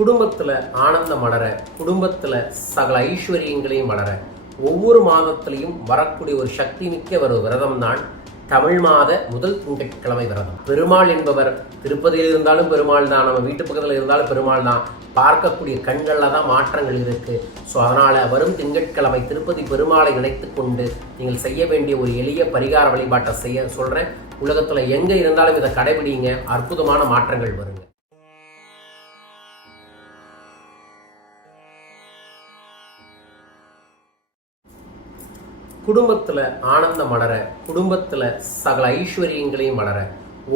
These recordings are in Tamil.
குடும்பத்தில் ஆனந்தம் வளர, குடும்பத்தில் சகல ஐஸ்வர்யங்களையும் வளர ஒவ்வொரு மாதத்திலையும் வரக்கூடிய ஒரு சக்தி மிக்க ஒரு விரதம் தான் தமிழ் மாத முதல் திங்கட்கிழமை விரதம். பெருமாள் என்பவர் திருப்பதியில் இருந்தாலும் பெருமாள் தான், நம்ம வீட்டு பக்கத்தில் இருந்தாலும் பெருமாள் தான். பார்க்கக்கூடிய கண்களில் தான் மாற்றங்கள் இருக்கு. ஸோ அதனால் வரும் திங்கட்கிழமை திருப்பதி பெருமாளை நினைத்து கொண்டு நீங்கள் செய்ய வேண்டிய ஒரு எளிய பரிகார வழிபாட்டை செய்ய சொல்கிறேன். உலகத்தில் எங்கே இருந்தாலும் இதை கடைபிடிங்க, அற்புதமான மாற்றங்கள் வருங்க. குடும்பத்தில் ஆனந்தம் வளர, குடும்பத்தில் சகல ஐஸ்வர்யங்களையும் வளர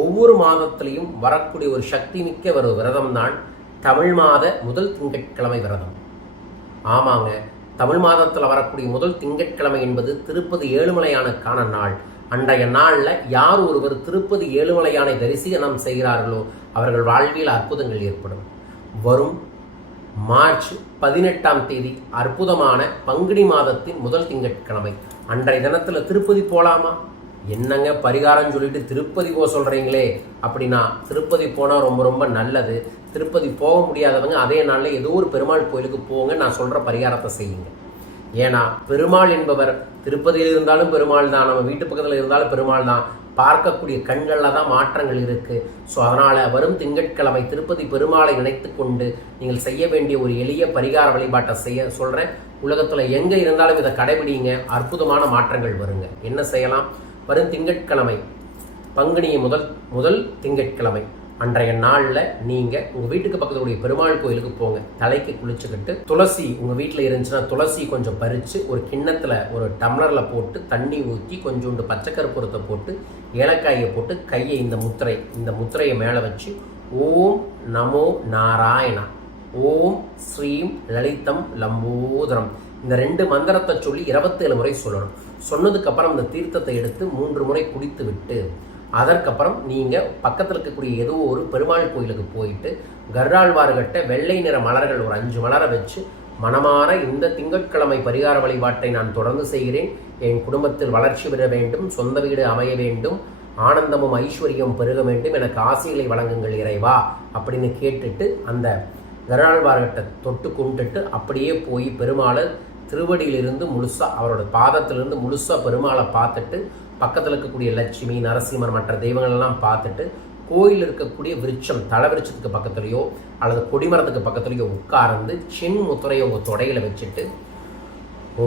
ஒவ்வொரு மாதத்திலையும் வரக்கூடிய ஒரு சக்தி மிக்க ஒரு விரதம் தான் தமிழ் மாத முதல் திங்கட்கிழமை விரதம். ஆமாங்க, தமிழ் மாதத்தில் வரக்கூடிய முதல் திங்கட்கிழமை என்பது திருப்பதி ஏழுமலையானுக்கான நாள். அன்றைய நாளில் யார் ஒருவர் திருப்பதி ஏழுமலையானை தரிசனம் செய்கிறார்களோ அவர்கள் வாழ்வில் அற்புதங்கள் ஏற்படும். வரும் மார்ச் 18ஆம் தேதி அற்புதமான பங்குனி மாதத்தின் முதல் திங்கட்கிழமை. அன்றைய தினத்தில் திருப்பதி போகலாமா? என்னங்க பரிகாரம் சொல்லிட்டு திருப்பதி போக சொல்கிறீங்களே அப்படின்னா, திருப்பதி போனால் ரொம்ப ரொம்ப நல்லது. திருப்பதி போக முடியாதவங்க அதே நாளில் ஏதோ ஒரு பெருமாள் கோயிலுக்கு போங்க, நான் சொல்கிற பரிகாரத்தை செய்யுங்க. ஏன்னா பெருமாள் என்பவர் திருப்பதியில் இருந்தாலும் பெருமாள் தான், நம்ம வீட்டு பக்கத்தில் இருந்தாலும் பெருமாள் தான். பார்க்கக்கூடிய கண்களில் தான் மாற்றங்கள் இருக்குது. ஸோ அதனால் வரும் திங்கட்கிழமை திருப்பதி பெருமாளை நினைத்து கொண்டு நீங்கள் செய்ய வேண்டிய ஒரு எளிய பரிகார வழிபாட்டை செய்ய சொல்கிறேன். உலகத்தில் எங்கே இருந்தாலும் இதை கடைபிடிங்க, அற்புதமான மாற்றங்கள் வருங்க. என்ன செய்யலாம்? வரும் திங்கட்கிழமை பங்குனிய முதல் திங்கட்கிழமை அன்றைய நாளில் நீங்கள் உங்கள் வீட்டுக்கு பக்கத்துடைய பெருமாள் கோயிலுக்கு போங்க. தலைக்கு குளிச்சுக்கிட்டு துளசி உங்கள் வீட்டில் இருந்துச்சுன்னா துளசி கொஞ்சம் பறித்து ஒரு கிண்ணத்தில் ஒரு டம்ளரில் போட்டு தண்ணி ஊற்றி கொஞ்சோண்டு பச்சைக்கற்பூரத்தை போட்டு ஏலக்காயை போட்டு கையை இந்த முத்திரையை மேலே வச்சு ஓம் நமோ நாராயணா, ஓம் ஸ்ரீம் லலிதம் லம்போதரம், இந்த 2 மந்திரத்தை சொல்லி 27 முறை சொல்லணும். சொன்னதுக்கப்புறம் இந்த தீர்த்தத்தை எடுத்து 3 முறை குடித்து விட்டு அதற்கப்புறம் நீங்கள் பக்கத்தில் இருக்கக்கூடிய ஏதோ ஒரு பெருமாள் கோயிலுக்கு போயிட்டு கருடாழ்வார்கிட்ட வெள்ளை நிற மலர்கள் ஒரு 5 மலரை வச்சு மனமாற இந்த திங்கட்கிழமை பரிகார வழிபாட்டை நான் தொடர்ந்து செய்கிறேன். என் குடும்பத்தில் வளர்ச்சி பெற வேண்டும், சொந்த வீடு அமைய வேண்டும், ஆனந்தமும் ஐஸ்வர்யம் பெருக வேண்டும், எனக்கு ஆசைகளை வழங்குங்கள் இறைவா அப்படின்னு கேட்டுட்டு அந்த கருடாழ்வார்கிட்ட தொட்டு கும்பிட்டுட்டு அப்படியே போய் பெருமாளை திருவடியிலிருந்து முழுசாக அவரோட பாதத்திலிருந்து முழுசாக பெருமாளை பார்த்துட்டு பக்கத்தில் இருக்கக்கூடிய லட்சுமி நரசிம்மர் மற்ற தெய்வங்களெல்லாம் பார்த்துட்டு கோயில் இருக்கக்கூடிய விருட்சம் தலை விருட்சத்துக்கு பக்கத்துலையோ அல்லது கொடிமரத்துக்கு பக்கத்துலையோ உட்கார்ந்து சின் முத்திரையை உங்கள் தொடையில் வச்சுட்டு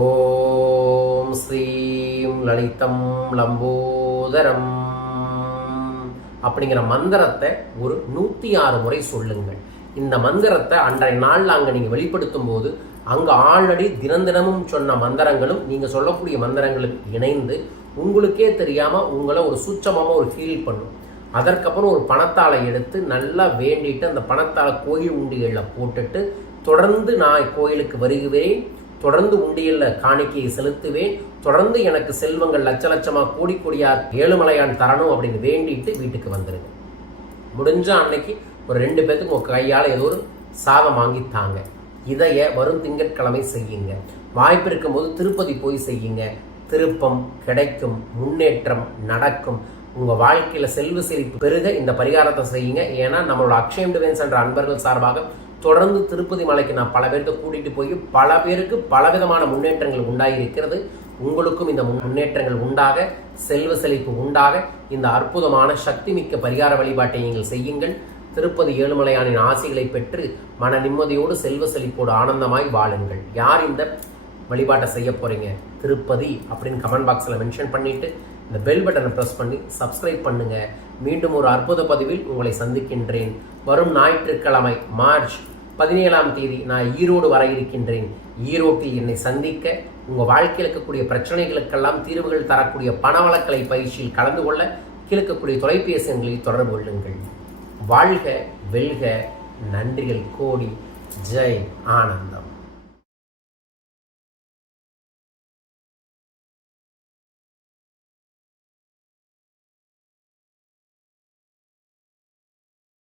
ஓம் ஸ்ரீம் லலிதம் லம்போதரம் அப்படிங்கிற மந்திரத்தை ஒரு 106 முறை சொல்லுங்கள். இந்த மந்திரத்தை அன்றைய நாளில் அங்கே நீங்கள் வெளிப்படுத்தும் போது அங்கே ஆல்ரெடி தினமும் சொன்ன மந்திரங்களும் நீங்கள் சொல்லக்கூடிய மந்திரங்களும் இணைந்து உங்களுக்கே தெரியாமல் உங்களை ஒரு சூட்சமாக ஒரு ஃபீல் பண்ணும். அதற்கப்புறம் ஒரு பணத்தாளை எடுத்து நல்லா வேண்டிட்டு அந்த பணத்தாளை கோயில் உண்டியலில் போட்டுட்டு தொடர்ந்து நான் கோயிலுக்கு வருகிறேன், தொடர்ந்து உண்டியலில் காணிக்கையை செலுத்துவேன், தொடர்ந்து எனக்கு செல்வங்கள் லட்ச லட்சமாக கோடி கோடியாக ஏழுமலையான் தரணும் அப்படின்னு வேண்டிட்டு வீட்டுக்கு வந்துடுங்க. முடிஞ்ச அன்னைக்கு ஒரு 2 பேர்த்துக்கு உங்கள் கையால் ஏதோ ஒரு சாதம் வாங்கித்தாங்க. இதைய வரும் திங்கட்கிழமை செய்யுங்க. வாய்ப்பு இருக்கும்போது திருப்பதி போய் செய்யுங்க. திருப்பம் கிடைக்கும், முன்னேற்றம் நடக்கும், உங்கள் வாழ்க்கையில் செல்வ செழிப்பு பெருக இந்த பரிகாரத்தை செய்யுங்க. ஏன்னா நம்மளோட அக்ஷயம் டிவைன்ஸ் என்ற அன்பர்கள் சார்பாக தொடர்ந்து திருப்பதி மலைக்கு நான் பல பேருக்கு கூட்டிகிட்டு போய் பல பேருக்கு பலவிதமான முன்னேற்றங்கள் உண்டாகி இருக்கிறது. உங்களுக்கும் இந்த முன்னேற்றங்கள் உண்டாக, செல்வ செழிப்பு உண்டாக இந்த அற்புதமான சக்தி மிக்க பரிகார வழிபாட்டை நீங்கள் செய்யுங்கள். திருப்பதி ஏழுமலையானின் ஆசைகளை பெற்று மன நிம்மதியோடு செல்வ செழிப்போடு ஆனந்தமாய் வாழுங்கள். யார் இந்த வழிபாட்டை செய்ய போகிறீங்க திருப்பதி அப்படின்னு கமெண்ட் பாக்ஸில் மென்ஷன் பண்ணிவிட்டு இந்த பெல் பட்டனை ப்ரெஸ் பண்ணி சப்ஸ்கிரைப் பண்ணுங்கள். மீண்டும் ஒரு அற்புத பதிவில் உங்களை சந்திக்கின்றேன். வரும் ஞாயிற்றுக்கிழமை மார்ச் 17ஆம் தேதி நான் ஈரோடு வர இருக்கின்றேன். ஈரோட்டில் என்னை சந்திக்க உங்கள் வாழ்க்கையில் இருக்கக்கூடிய பிரச்சனைகளுக்கெல்லாம் தீர்வுகள் தரக்கூடிய பணவளக்கலை பயிற்சியில் கலந்து கொள்ள கிழக்கக்கூடிய தொலைபேசி எண்களில் தொடர்பு கொள்ளுங்கள். வாழ்க வெல்க, நன்றிகள் கோடி, ஜெய் ஆனந்தம்.